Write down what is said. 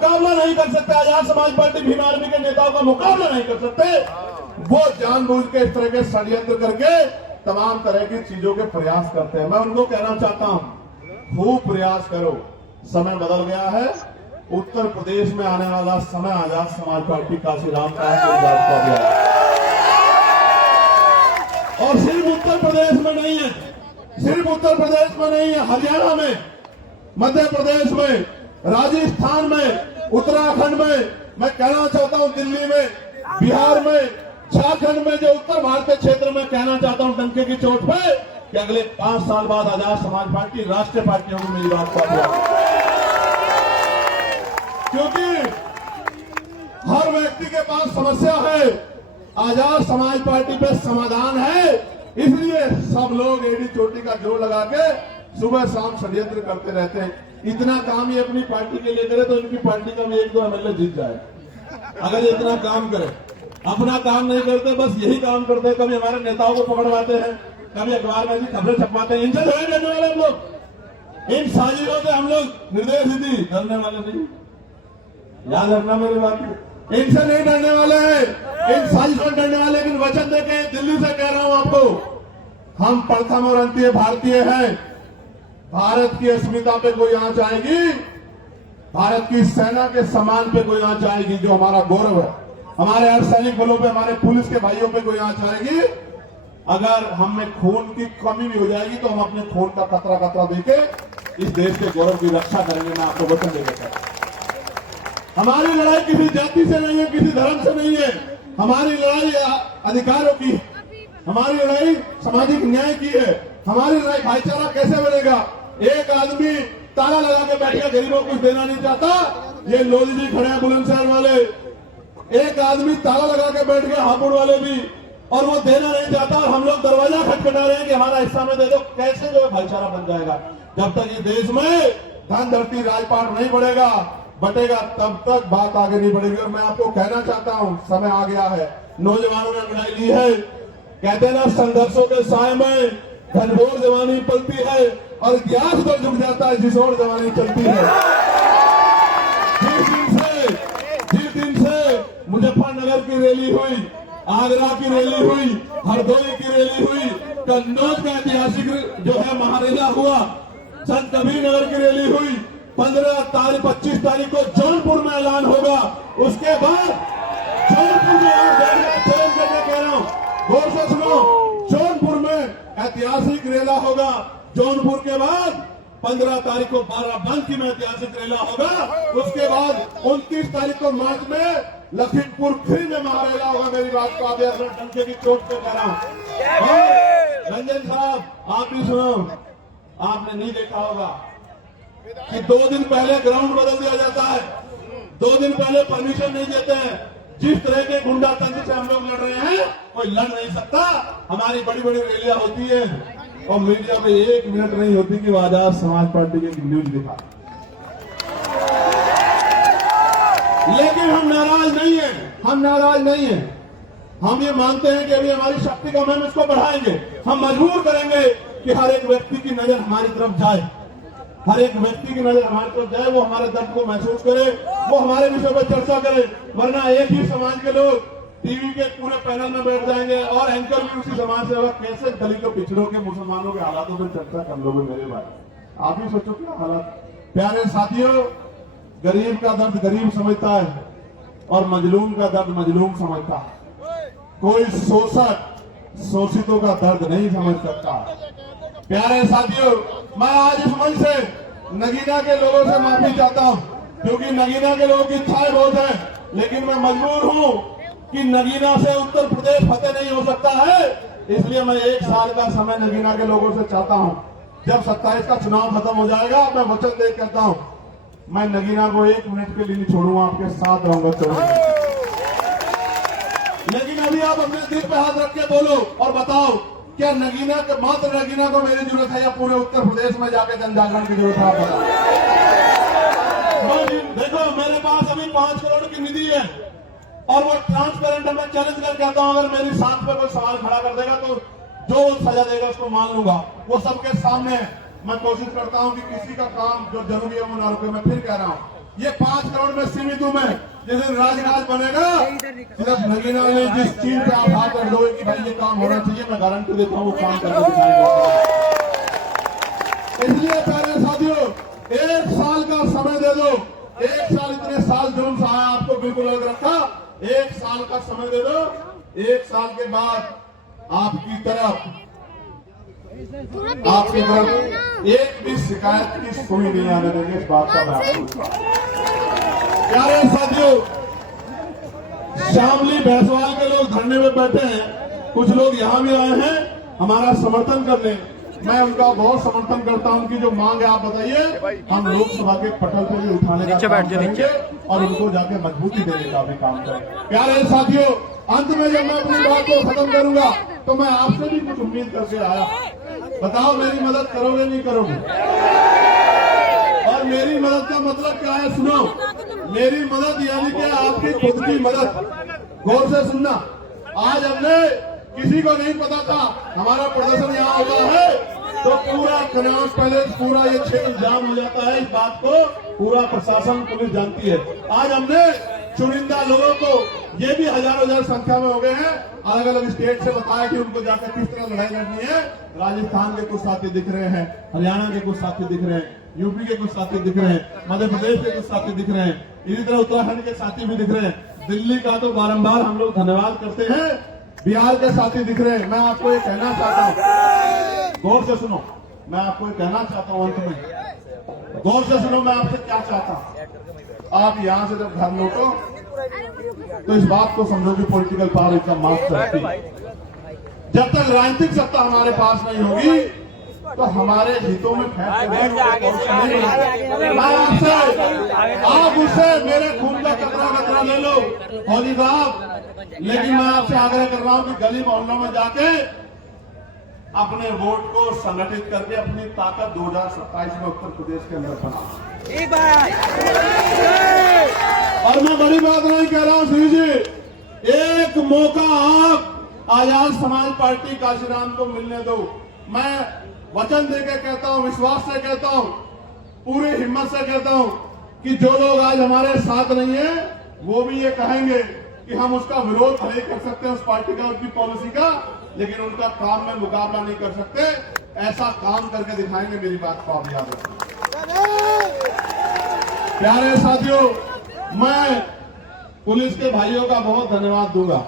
मुकाबला नहीं कर सकते, आजाद समाज पार्टी भीम आर्मी के नेताओं का मुकाबला नहीं कर सकते, वो जानबूझ के इस तरह के षड्यंत्र करके तमाम तरह की चीजों के प्रयास करते हैं। मैं उनको कहना चाहता हूं, खूब प्रयास करो, समय बदल गया है। उत्तर प्रदेश में आने वाला समय आजाद समाज पार्टी काशीराम का है। और सिर्फ उत्तर प्रदेश में नहीं है, सिर्फ उत्तर प्रदेश में नहीं है, हरियाणा में, मध्य प्रदेश में, राजस्थान में, उत्तराखंड में, मैं कहना चाहता हूं दिल्ली में, बिहार में, झारखंड में, जो उत्तर भारतीय क्षेत्र में, कहना चाहता हूं डंके की चोट पे कि अगले 5 साल बाद आजाद समाज पार्टी राष्ट्रीय पार्टी होगी। मेरी बात का क्योंकि हर व्यक्ति के पास समस्या है, आजाद समाज पार्टी पे समाधान है। इसलिए सब लोग एडी चोटी का जोर लगा के सुबह शाम षड्यंत्र करते रहते हैं। इतना काम ये अपनी पार्टी के लिए करे तो इनकी पार्टी का भी 1-2 एमएलए जीत जाए। अगर ये इतना काम करे, अपना काम नहीं करते, बस यही काम करते हैं, कभी हमारे नेताओं को पकड़वाते हैं, कभी अखबार में भी खबरें छपवाते हैं। इनसे लड़ाई लड़ने वाले हम लोग, इन साजिशों से हम लोग निर्देश दी करने वाले नहीं, याद रखना मेरी बात। इनसे नहीं डरने वाले हैं, इन साजिशों डरने वाले, लेकिन वचन देके दिल्ली से कह रहा हूं आपको, हम प्रथम और अंतिम भारतीय हैं। भारत की अस्मिता पे कोई आंच आएगी, भारत की सेना के सम्मान पे कोई आंच आएगी, जो हमारा गौरव है, हमारे अर्धसैनिक बलों पे, हमारे पुलिस के भाइयों पे कोई आंच आएगी, अगर हमें खून की कमी भी हो जाएगी तो हम अपने खून का कतरा कतरा देके इस देश के गौरव की रक्षा करेंगे। मैं आपको वचन दे देता हूं। हमारी लड़ाई किसी जाति से नहीं है, किसी धर्म से नहीं है, हमारी लड़ाई अधिकारों की है, हमारी लड़ाई सामाजिक न्याय की है, हमारी लड़ाई भाईचारा कैसे बनेगा। एक आदमी ताला लगा के बैठेगा, गरीबों को कुछ देना नहीं चाहता, ये लोधी जी खड़े हैं बुलंदशहर वाले, एक आदमी ताला लगा के बैठ गया, हापुड़ वाले भी, और वो देना नहीं चाहता, और हम लोग दरवाजा खटखटा रहे हैं कि हमारा हिस्सा में दे दो। कैसे जो है भाईचारा बन जाएगा? जब तक ये देश में धन धरती राजपाट नहीं बढ़ेगा, बटेगा, तब तक बात आगे नहीं बढ़ेगी। और मैं आपको कहना चाहता हूं, समय आ गया है, नौजवानों ने लड़ाई ली है। कहते हैं ना, संघर्षों के साय में घनघोर जवानी पलती है, और इतिहास तो झुक जाता है जिस ओर जवानी चलती है। जिस दिन से मुजफ्फरनगर की रैली हुई, आगरा की रैली हुई, हरदोई की रैली हुई, कन्नौज का ऐतिहासिक जो है महारेला हुआ, संत कबीर नगर की रैली हुई, 15 तारीख 25 तारीख को जौनपुर में ऐलान होगा। उसके बाद जौनपुर में चैलेंज करके कह रहा हूं, गौर से सुनो, जौनपुर में ऐतिहासिक रेला होगा। जौनपुर के बाद 15 तारीख को बाराबंकी में ऐतिहासिक रेला होगा। उसके बाद 29 तारीख को मार्च में लखीमपुर खीरी में महारेला होगा। मेरी बात को आप डंके की चोट पे कह रहा हूं। रंजन साहब, आप भी सुनो, आपने नहीं देखा होगा कि 2 दिन पहले ग्राउंड बदल दिया जाता है, 2 दिन पहले परमिशन नहीं देते हैं। जिस तरह के गुंडा तंत्र से हम लोग लड़ रहे हैं, कोई लड़ नहीं सकता। हमारी बड़ी बड़ी रैलियां होती है और मीडिया में 1 मिनट नहीं होती कि आजाद समाज पार्टी की न्यूज दिखा। लेकिन हम नाराज नहीं है, हम नाराज नहीं है। हम ये मानते हैं कि अभी हमारी शक्ति का हम इसको बढ़ाएंगे। हम मजबूर करेंगे कि हर एक व्यक्ति की नजर हमारी तरफ जाए, हर एक व्यक्ति की नजर हमारी तरफ जाए, वो हमारे दर्द को महसूस करे, वो हमारे विषय पर चर्चा करे। वरना एक ही समाज के लोग टीवी के पूरे पैनल में बैठ जाएंगे और एंकर भी उसी समाज से होगा। कैसे दलितों, पिछड़ों के, मुसलमानों के हालातों पर चर्चा कर लोगे मेरे भाई? आप ही सोचो क्या हालात। प्यारे साथियों, गरीब का दर्द गरीब समझता है और मजलूम का दर्द मजलूम समझता है। कोई शोषक शोषितों का दर्द नहीं समझ सकता। प्यारे साथियों, मैं आज इस मंच से नगीना के लोगों से माफी चाहता हूं, क्योंकि नगीना के लोगों की इच्छाएं बहुत है, लेकिन मैं मजबूर हूं कि नगीना से उत्तर प्रदेश फतेह नहीं हो सकता है। इसलिए मैं 1 साल का समय नगीना के लोगों से चाहता हूं। जब 27 का चुनाव खत्म हो जाएगा, मैं वचन दे कहता हूं, मैं नगीना को 1 मिनट के लिए नहीं छोड़ूंगा, आपके साथ रहूंगा, चलूंगा। लेकिन अभी आप अपने दिल पे हाथ रख के बोलो और बताओ, क्या नगीना मात्र नगीना को मेरी जरूरत है या पूरे उत्तर प्रदेश में जाके जन जागरण की जरूरत है? देखो, मेरे पास अभी 5 करोड़ की निधि है और वो ट्रांसपेरेंट है। मैं चैलेंज कर कहता हूं, अगर मेरी सांस पे कोई सवाल खड़ा कर देगा तो जो सजा देगा उसको मान लूंगा। वो सबके सामने मैं कोशिश करता हूं कि किसी का काम जो जरूरी है वो ना रुके। मैं फिर कह रहा हूं, ये 5 करोड़ में सीमित हूं मैं। जिस दिन राजराज बनेगा, सिर्फ नगीना ने जिस चीज पे आप हाथ रख लोगे कि भाई ये काम होना चाहिए, मैं गारंटी देता हूँ वो काम करके दिखाएंगे। इसलिए प्यारे साथियों, 1 साल का समय दे दो। 1 साल, इतने साल जुल्म सहा आपको बिल्कुल अलग रखा। 1 साल का समय दे दो। 1 साल के बाद आपकी तरफ एक भी शिकायत की सुनी नहीं आने देंगे। इस बात का मैं आपको, प्यारे साथियों, शामली भैंसवाल के लोग धरने में बैठे हैं, कुछ लोग यहां भी आए हैं हमारा समर्थन करने। मैं उनका बहुत समर्थन करता हूं। उनकी जो मांग है आप बताइए, हम लोकसभा के पटल पे भी उठाने का काम करेंगे और उनको जाके मजबूती देने का भी काम करेंगे। प्यारे साथियों, अंत में जब मैं अपनी बात को खत्म करूंगा तो मैं आपसे भी कुछ उम्मीद करके आया। बताओ मेरी मदद करोगे नहीं करोगे? और मेरी मदद का मतलब क्या है सुनो। मेरी मदद यानी कि आपकी खुद की मदद। गौर से सुनना। आज हमने, किसी को नहीं पता था हमारा प्रदर्शन यहाँ हुआ है, तो पूरा कन्यास पैलेस, पूरा ये क्षेत्र जाम हो जाता है। इस बात को पूरा प्रशासन, पुलिस जानती है। आज हमने चुनिंदा लोगों को, ये भी हजारों संख्या में हो गए हैं, अलग अलग स्टेट से बताया कि उनको जाकर किस तरह लड़ाई लड़नी है। राजस्थान के कुछ साथी दिख रहे हैं, हरियाणा के कुछ साथी दिख रहे हैं, यूपी के कुछ साथी दिख रहे हैं, मध्य प्रदेश के कुछ साथी दिख रहे हैं, इसी तरह उत्तराखंड के साथी भी दिख रहे हैं। दिल्ली का तो बारंबार हम लोग धन्यवाद करते हैं। बिहार के साथी दिख रहे हैं। मैं आपको ये कहना चाहता हूँ, गौर से सुनो, मैं आपको ये कहना चाहता हूँ, अंत में गौर से सुनो, मैं आपसे क्या चाहता हूँ। आप यहां से जब घर लौटो तो इस बात को समझो कि पॉलिटिकल पावर इतना माफ करती है। जब तक राजनीतिक सत्ता हमारे पास नहीं होगी तो हमारे हितों में फैसले नहीं। आप उससे मेरे खून का कतरा ले लो फौजी साहब, लेकिन मैं आपसे आग्रह कर रहा हूं कि गली मोहल्लों में जाके अपने वोट को संगठित करके अपनी ताकत 2027 में उत्तर प्रदेश के अंदर बना। और मैं बड़ी बात नहीं कह रहा हूं श्री जी, एक मौका आप आजाद समाज पार्टी काशीराम को मिलने दो। मैं वचन देकर कहता हूं, विश्वास से कहता हूं, पूरी हिम्मत से कहता हूं कि जो लोग आज हमारे साथ नहीं है वो भी ये कहेंगे कि हम उसका विरोध भले कर सकते हैं, उस पार्टी का, उसकी पॉलिसी का, लेकिन उनका काम में मुकाबला नहीं कर सकते। ऐसा काम करके दिखाएंगे। मेरी बात को आप याद रखें। प्यारे साथियों, मैं पुलिस के भाइयों का बहुत धन्यवाद दूंगा।